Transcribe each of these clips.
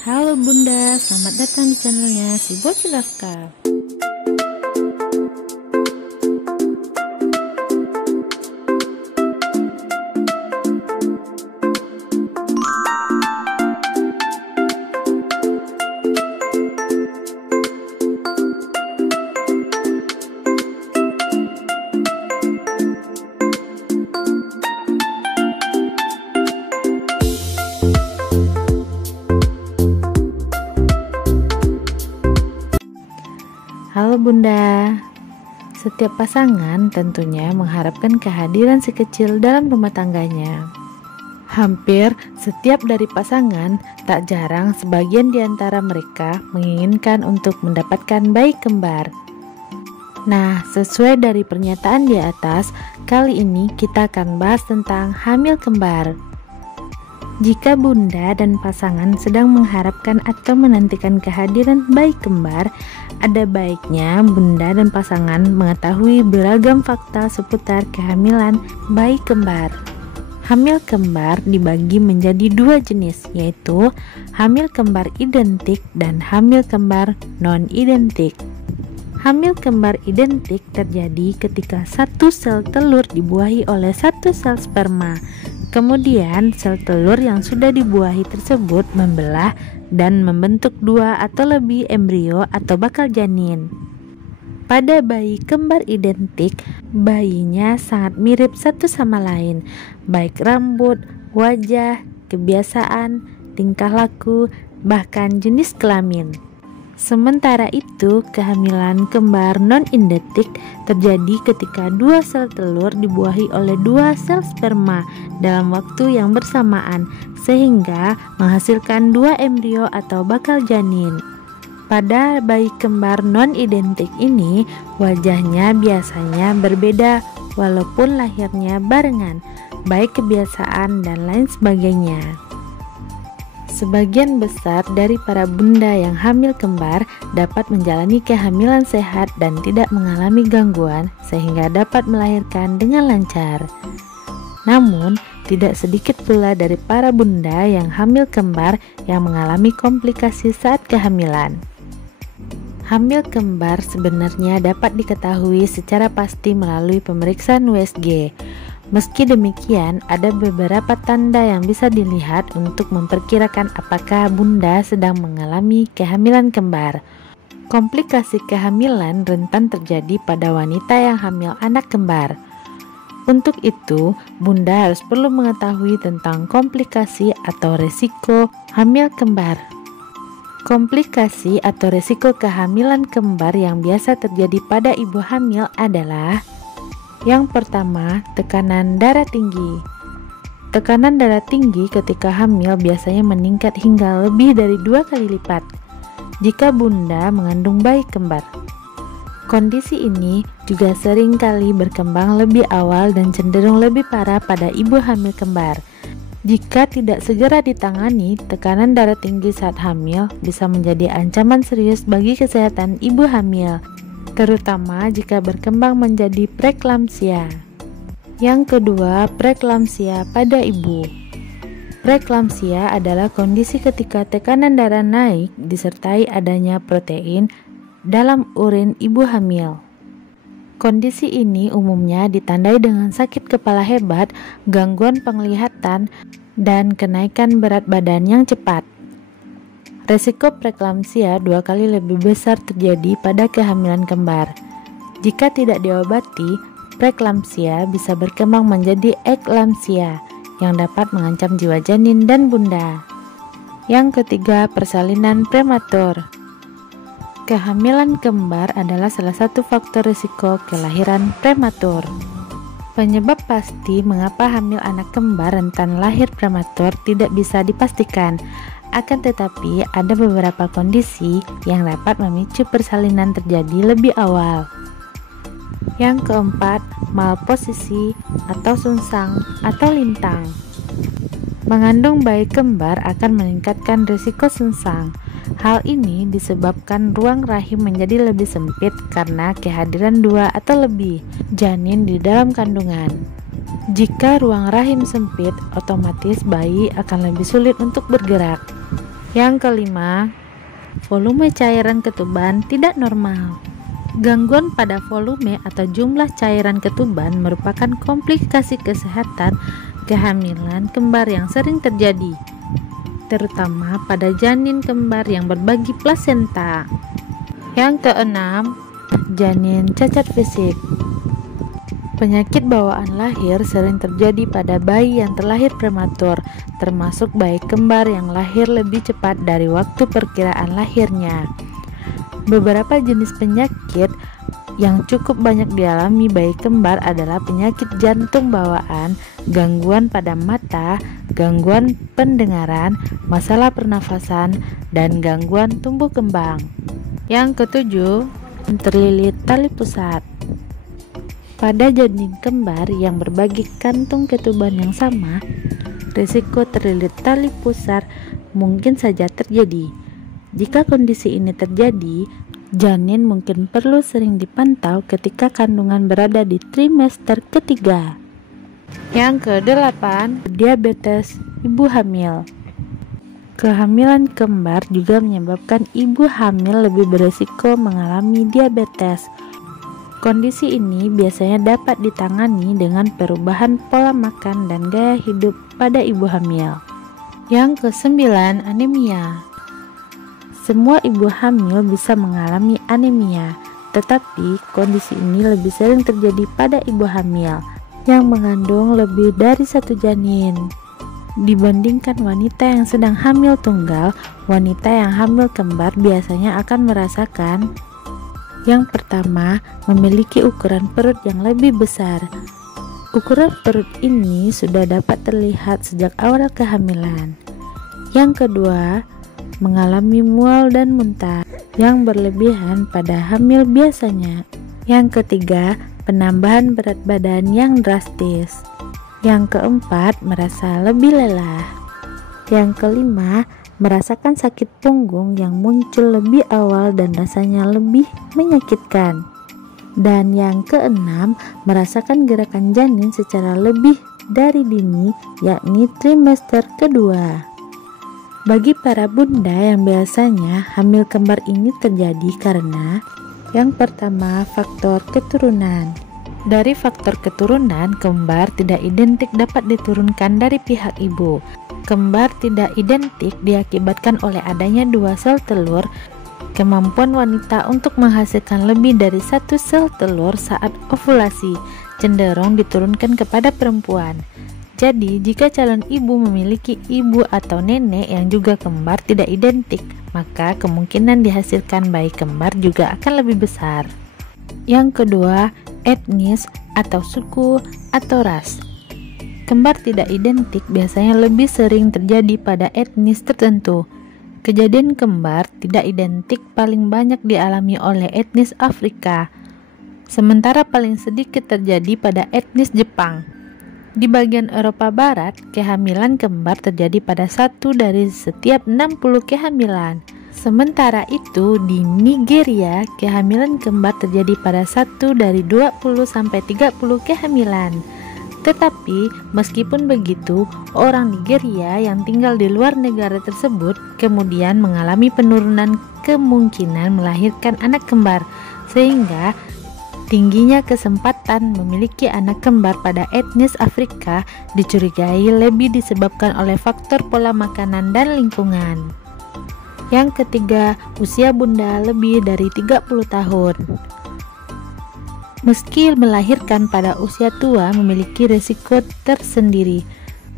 Halo Bunda, selamat datang di channelnya si Bocil Afkar. Halo Bunda, setiap pasangan tentunya mengharapkan kehadiran si kecil dalam rumah tangganya. Hampir setiap dari pasangan, tak jarang sebagian di antara mereka menginginkan untuk mendapatkan bayi kembar. Nah, sesuai dari pernyataan di atas, kali ini kita akan bahas tentang hamil kembar. Jika Bunda dan pasangan sedang mengharapkan atau menantikan kehadiran bayi kembar, ada baiknya Bunda dan pasangan mengetahui beragam fakta seputar kehamilan bayi kembar. Hamil kembar dibagi menjadi dua jenis, yaitu hamil kembar identik dan hamil kembar non-identik. Hamil kembar identik terjadi ketika satu sel telur dibuahi oleh satu sel sperma. Kemudian sel telur yang sudah dibuahi tersebut membelah dan membentuk dua atau lebih embrio atau bakal janin. Pada bayi kembar identik, bayinya sangat mirip satu sama lain, baik rambut, wajah, kebiasaan, tingkah laku, bahkan jenis kelamin. Sementara itu, kehamilan kembar non-identik terjadi ketika dua sel telur dibuahi oleh dua sel sperma dalam waktu yang bersamaan, sehingga menghasilkan dua embrio atau bakal janin. Pada bayi kembar non-identik ini, wajahnya biasanya berbeda walaupun lahirnya barengan, baik kebiasaan dan lain sebagainya. Sebagian besar dari para bunda yang hamil kembar dapat menjalani kehamilan sehat dan tidak mengalami gangguan sehingga dapat melahirkan dengan lancar. Namun, tidak sedikit pula dari para bunda yang hamil kembar yang mengalami komplikasi saat kehamilan. Hamil kembar sebenarnya dapat diketahui secara pasti melalui pemeriksaan USG. Meski demikian, ada beberapa tanda yang bisa dilihat untuk memperkirakan apakah bunda sedang mengalami kehamilan kembar. Komplikasi kehamilan rentan terjadi pada wanita yang hamil anak kembar. Untuk itu, bunda harus perlu mengetahui tentang komplikasi atau resiko hamil kembar. Komplikasi atau resiko kehamilan kembar yang biasa terjadi pada ibu hamil adalah: yang pertama, tekanan darah tinggi. Tekanan darah tinggi ketika hamil biasanya meningkat hingga lebih dari 2 kali lipat jika bunda mengandung bayi kembar. Kondisi ini juga sering kali berkembang lebih awal dan cenderung lebih parah pada ibu hamil kembar. Jika tidak segera ditangani, tekanan darah tinggi saat hamil bisa menjadi ancaman serius bagi kesehatan ibu hamil, terutama jika berkembang menjadi preeklamsia. Yang kedua, preeklamsia pada ibu. Preeklamsia adalah kondisi ketika tekanan darah naik disertai adanya protein dalam urin ibu hamil. Kondisi ini umumnya ditandai dengan sakit kepala hebat, gangguan penglihatan, dan kenaikan berat badan yang cepat. Resiko preeklamsia 2 kali lebih besar terjadi pada kehamilan kembar. Jika tidak diobati, preeklamsia bisa berkembang menjadi eklamsia yang dapat mengancam jiwa janin dan bunda. Yang ketiga, persalinan prematur. Kehamilan kembar adalah salah satu faktor risiko kelahiran prematur. Penyebab pasti mengapa hamil anak kembar rentan lahir prematur tidak bisa dipastikan. Akan tetapi, ada beberapa kondisi yang dapat memicu persalinan terjadi lebih awal. Yang keempat, malposisi atau sungsang atau lintang. Mengandung bayi kembar akan meningkatkan risiko sungsang. Hal ini disebabkan ruang rahim menjadi lebih sempit karena kehadiran 2 atau lebih janin di dalam kandungan. Jika ruang rahim sempit, otomatis bayi akan lebih sulit untuk bergerak. Yang kelima, volume cairan ketuban tidak normal. Gangguan pada volume atau jumlah cairan ketuban merupakan komplikasi kesehatan kehamilan kembar yang sering terjadi, terutama pada janin kembar yang berbagi plasenta. Yang keenam, janin cacat fisik. Penyakit bawaan lahir sering terjadi pada bayi yang terlahir prematur, termasuk bayi kembar yang lahir lebih cepat dari waktu perkiraan lahirnya. Beberapa jenis penyakit yang cukup banyak dialami bayi kembar adalah penyakit jantung bawaan, gangguan pada mata, gangguan pendengaran, masalah pernafasan, dan gangguan tumbuh kembang. Yang ketujuh, terlilit tali pusat. Pada janin kembar yang berbagi kantung ketuban yang sama, risiko terlilit tali pusat mungkin saja terjadi. Jika kondisi ini terjadi, janin mungkin perlu sering dipantau ketika kandungan berada di trimester ketiga. Yang kedelapan, diabetes ibu hamil. Kehamilan kembar juga menyebabkan ibu hamil lebih berisiko mengalami diabetes. Kondisi ini biasanya dapat ditangani dengan perubahan pola makan dan gaya hidup pada ibu hamil. Yang kesembilan, anemia. Semua ibu hamil bisa mengalami anemia, tetapi kondisi ini lebih sering terjadi pada ibu hamil yang mengandung lebih dari satu janin. Dibandingkan wanita yang sedang hamil tunggal, wanita yang hamil kembar biasanya akan merasakan: yang pertama, memiliki ukuran perut yang lebih besar. Ukuran perut ini sudah dapat terlihat sejak awal kehamilan. Yang kedua, mengalami mual dan muntah yang berlebihan pada hamil biasanya. Yang ketiga, penambahan berat badan yang drastis. Yang keempat, merasa lebih lelah. Yang kelima, merasakan sakit punggung yang muncul lebih awal dan rasanya lebih menyakitkan. Dan yang keenam, merasakan gerakan janin secara lebih dari dini, yakni trimester kedua. Bagi para bunda yang biasanya hamil kembar ini terjadi karena yang pertama, faktor keturunan. Dari faktor keturunan, kembar tidak identik dapat diturunkan dari pihak ibu. Kembar tidak identik diakibatkan oleh adanya dua sel telur. Kemampuan wanita untuk menghasilkan lebih dari satu sel telur saat ovulasi cenderung diturunkan kepada perempuan. Jadi, jika calon ibu memiliki ibu atau nenek yang juga kembar tidak identik, maka kemungkinan dihasilkan bayi kembar juga akan lebih besar. Yang kedua, etnis atau suku atau ras. Kembar tidak identik biasanya lebih sering terjadi pada etnis tertentu. Kejadian kembar tidak identik paling banyak dialami oleh etnis Afrika, sementara paling sedikit terjadi pada etnis Jepang. Di bagian Eropa Barat, kehamilan kembar terjadi pada 1 dari setiap 60 kehamilan. Sementara itu, di Nigeria, kehamilan kembar terjadi pada 1 dari 20-30 kehamilan. Tetapi, meskipun begitu, orang Nigeria yang tinggal di luar negara tersebut kemudian mengalami penurunan kemungkinan melahirkan anak kembar, sehingga tingginya kesempatan memiliki anak kembar pada etnis Afrika dicurigai lebih disebabkan oleh faktor pola makanan dan lingkungan. Yang ketiga, usia bunda lebih dari 30 tahun. Meski melahirkan pada usia tua memiliki risiko tersendiri,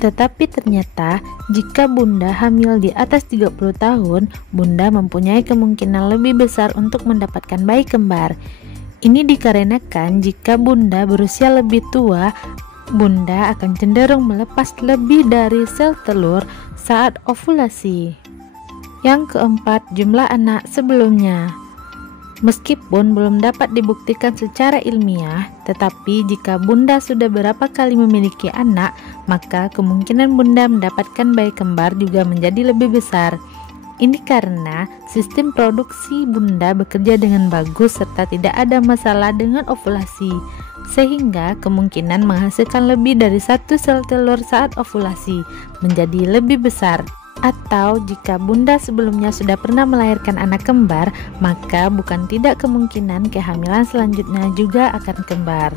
tetapi ternyata jika bunda hamil di atas 30 tahun, bunda mempunyai kemungkinan lebih besar untuk mendapatkan bayi kembar. Ini dikarenakan jika bunda berusia lebih tua, bunda akan cenderung melepas lebih dari sel telur saat ovulasi. Yang keempat, jumlah anak sebelumnya. Meskipun belum dapat dibuktikan secara ilmiah, tetapi jika bunda sudah berapa kali memiliki anak, maka kemungkinan bunda mendapatkan bayi kembar juga menjadi lebih besar. Ini karena sistem produksi bunda bekerja dengan bagus serta tidak ada masalah dengan ovulasi, sehingga kemungkinan menghasilkan lebih dari satu sel telur saat ovulasi menjadi lebih besar. Atau jika bunda sebelumnya sudah pernah melahirkan anak kembar, maka bukan tidak kemungkinan kehamilan selanjutnya juga akan kembar.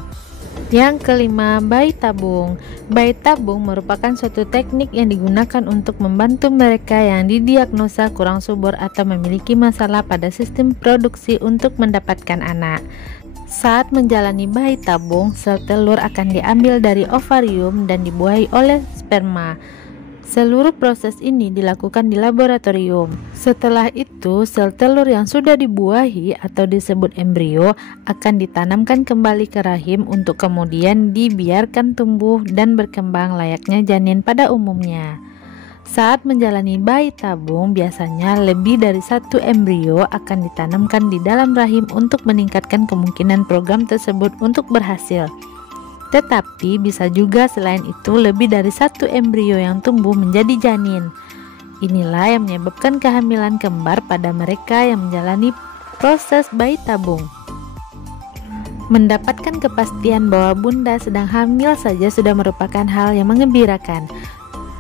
Yang kelima, bayi tabung. Bayi tabung merupakan suatu teknik yang digunakan untuk membantu mereka yang didiagnosa kurang subur atau memiliki masalah pada sistem produksi untuk mendapatkan anak. Saat menjalani bayi tabung, sel telur akan diambil dari ovarium dan dibuahi oleh sperma. Seluruh proses ini dilakukan di laboratorium. Setelah itu, sel telur yang sudah dibuahi atau disebut embrio akan ditanamkan kembali ke rahim untuk kemudian dibiarkan tumbuh dan berkembang layaknya janin pada umumnya. Saat menjalani bayi tabung, biasanya lebih dari satu embrio akan ditanamkan di dalam rahim untuk meningkatkan kemungkinan program tersebut untuk berhasil. Tetapi bisa juga selain itu lebih dari satu embrio yang tumbuh menjadi janin. Inilah yang menyebabkan kehamilan kembar pada mereka yang menjalani proses bayi tabung. Mendapatkan kepastian bahwa bunda sedang hamil saja sudah merupakan hal yang mengembirakan.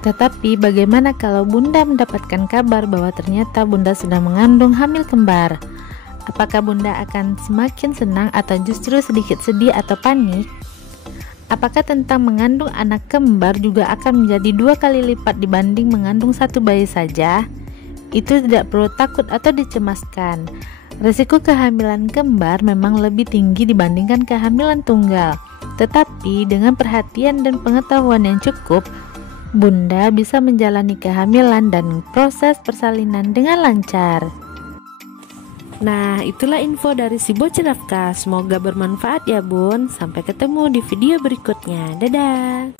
Tetapi bagaimana kalau bunda mendapatkan kabar bahwa ternyata bunda sedang mengandung hamil kembar? Apakah bunda akan semakin senang atau justru sedikit sedih atau panik? Apakah tentang mengandung anak kembar juga akan menjadi 2 kali lipat dibanding mengandung satu bayi saja? Itu tidak perlu takut atau dicemaskan. Risiko kehamilan kembar memang lebih tinggi dibandingkan kehamilan tunggal. Tetapi dengan perhatian dan pengetahuan yang cukup, bunda bisa menjalani kehamilan dan proses persalinan dengan lancar. Nah, itulah info dari si bocil nafkah. Semoga bermanfaat ya bun. Sampai ketemu di video berikutnya. Dadah.